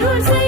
அருள் செய்